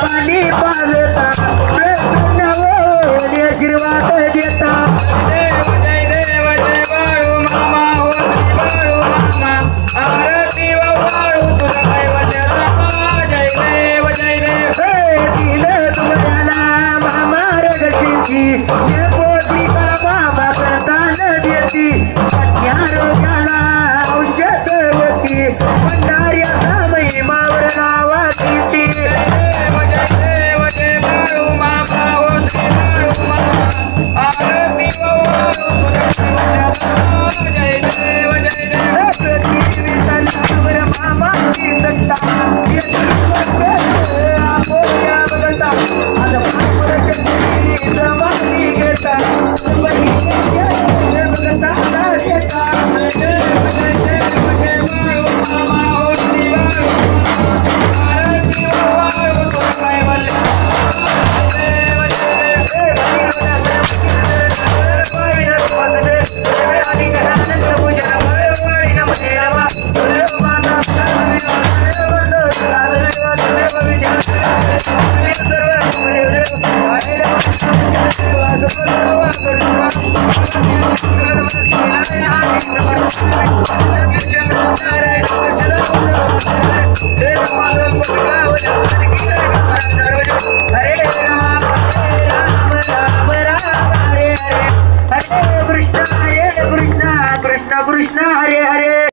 पाणी पाजता आशीर्वाद देता जय देव जय बाळू मामा बाळू मामा आरती बाळू तुझा कैवल्य जय देव दिले तुम्हाला मामा रगतीची ये पोटी मामा करतान देती आरोग्याला औषध होती भंडाऱ्या महिमावर नावाची Hare Krishna Hare Krishna Krishna Krishna Hare Hare